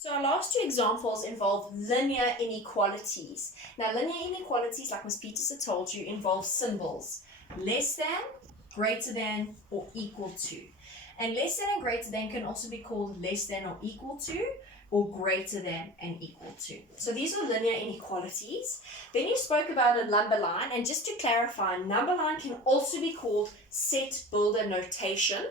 So our last two examples involve linear inequalities. Now linear inequalities, like Ms. Peterson told you, involve symbols less than, greater than, or equal to. And less than and greater than can also be called less than or equal to, or greater than and equal to. So these are linear inequalities. Then you spoke about a number line, and just to clarify, number line can also be called set builder notation.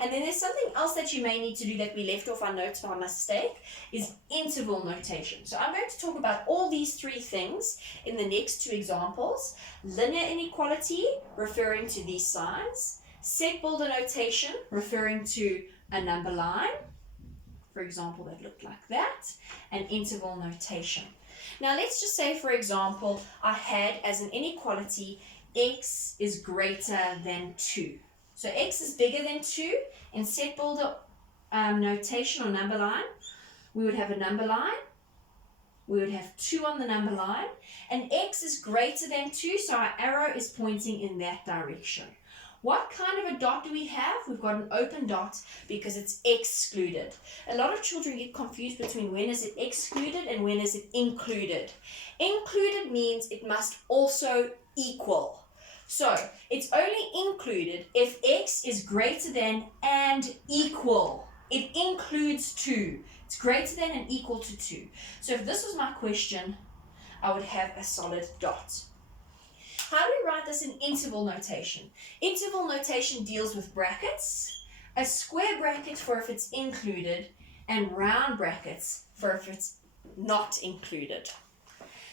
And then there's something else that you may need to do that we left off our notes by mistake, is interval notation. So I'm going to talk about all these three things in the next two examples. Linear inequality, referring to these signs. Set builder notation, referring to a number line, for example, that looked like that, and interval notation. Now let's just say, for example, I had as an inequality x is greater than 2. So x is bigger than 2. In set builder notation or number line, we would have a number line. We would have 2 on the number line. And x is greater than 2, so our arrow is pointing in that direction. What kind of a dot do we have? We've got an open dot because it's excluded. A lot of children get confused between when is it excluded and when is it included. Included means it must also equal. So it's only included if x is greater than and equal. It includes 2. It's greater than and equal to 2. So if this was my question, I would have a solid dot. How do we write this in interval notation? Interval notation deals with brackets, a square bracket for if it's included, and round brackets for if it's not included.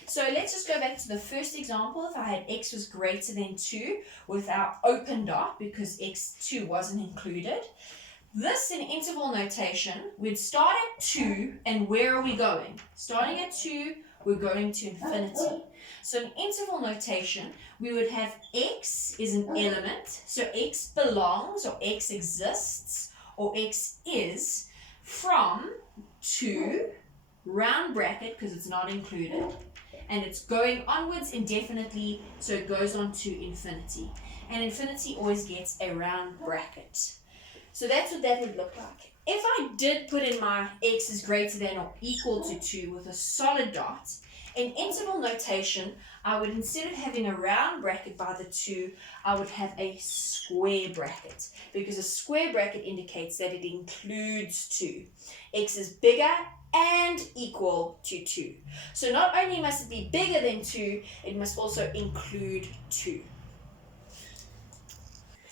So let's just go back to the first example. If I had x was greater than 2 with our open dot because x2 wasn't included. This in interval notation, we'd start at 2 and where are we going? Starting at 2, we're going to infinity. So in interval notation, we would have x is an element, so x belongs or x exists or x is from 2, round bracket because it's not included, and it's going onwards indefinitely, so it goes on to infinity. And infinity always gets a round bracket. So that's what that would look like. If I did put in my x is greater than or equal to 2 with a solid dot, in interval notation, I would, instead of having a round bracket by the 2, I would have a square bracket, because a square bracket indicates that it includes 2. X is bigger and equal to 2. So not only must it be bigger than 2, it must also include 2.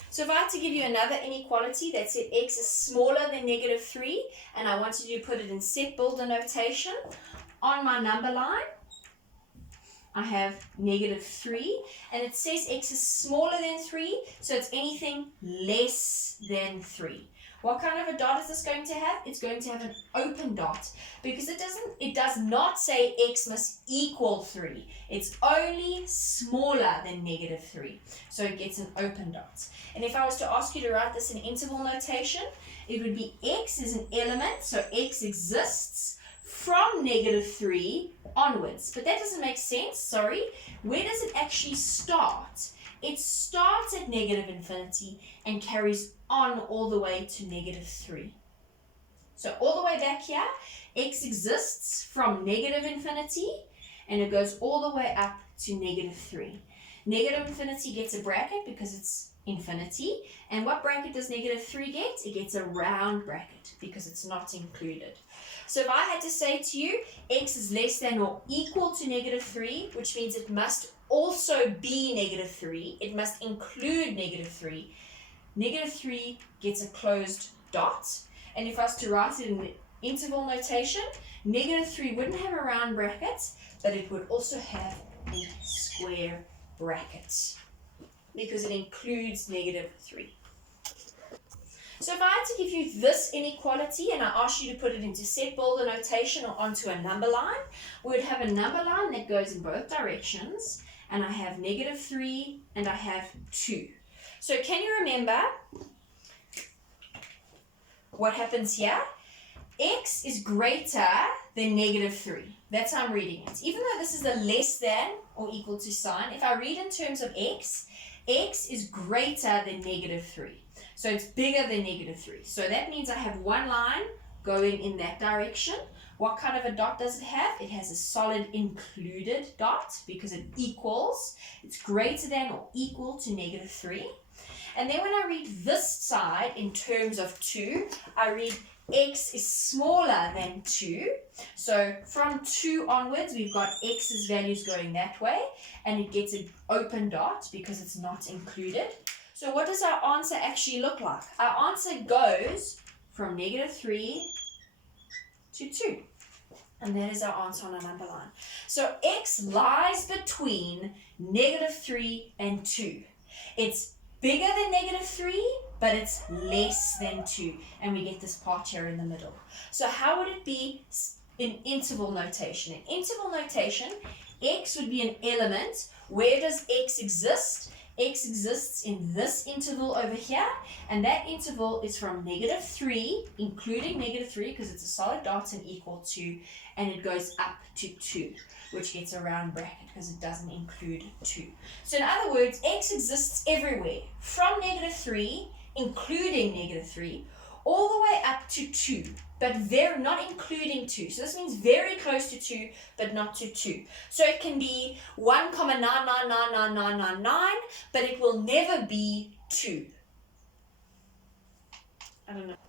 So if I had to give you another inequality that said x is smaller than negative 3, and I wanted you to put it in set builder notation, on my number line, I have negative 3, and it says x is smaller than 3, so it's anything less than 3. What kind of a dot is this going to have? It's going to have an open dot, because it does not say x must equal 3. It's only smaller than negative 3, so it gets an open dot. And if I was to ask you to write this in interval notation, it would be x is an element, so x exists from negative 3 onwards. But that doesn't make sense, sorry. Where does it actually start? It starts at negative infinity and carries on all the way to negative 3. So all the way back here, x exists from negative infinity and it goes all the way up to negative 3. Negative infinity gets a bracket because it's infinity. And what bracket does negative 3 get? It gets a round bracket because it's not included. So if I had to say to you, x is less than or equal to negative 3, which means it must also be negative 3. It must include negative 3. Negative 3 gets a closed dot. And if I was to write it in interval notation, negative 3 wouldn't have a round bracket, but it would also have a square bracket because it includes negative 3. So if I had to give you this inequality and I asked you to put it into set builder notation or onto a number line, we would have a number line that goes in both directions, and I have negative 3 and I have 2. So can you remember what happens here? X is greater than negative 3. That's how I'm reading it. Even though this is a less than or equal to sign, if I read in terms of x, x is greater than negative 3. So it's bigger than negative 3. So that means I have one line going in that direction. What kind of a dot does it have? It has a solid included dot because it equals, it's greater than or equal to -3. And then when I read this side in terms of 2, I read x is smaller than 2. So from 2 onwards, we've got x's values going that way, and it gets an open dot because it's not included. So what does our answer actually look like? Our answer goes from -3 to 2. And that is our answer on our number line. So x lies between -3 and 2. It's bigger than -3, but it's less than 2. And we get this part here in the middle. So how would it be in interval notation? In interval notation, x would be an element. Where does x exist? X exists in this interval over here, and that interval is from -3, including -3 because it's a solid dot and equal to, and it goes up to 2, which gets a round bracket because it doesn't include 2. So in other words, x exists everywhere, from -3, including -3, all the way up to 2, but not including 2. So this means very close to 2, but not to 2. So it can be 1,9999999, but it will never be 2. I don't know.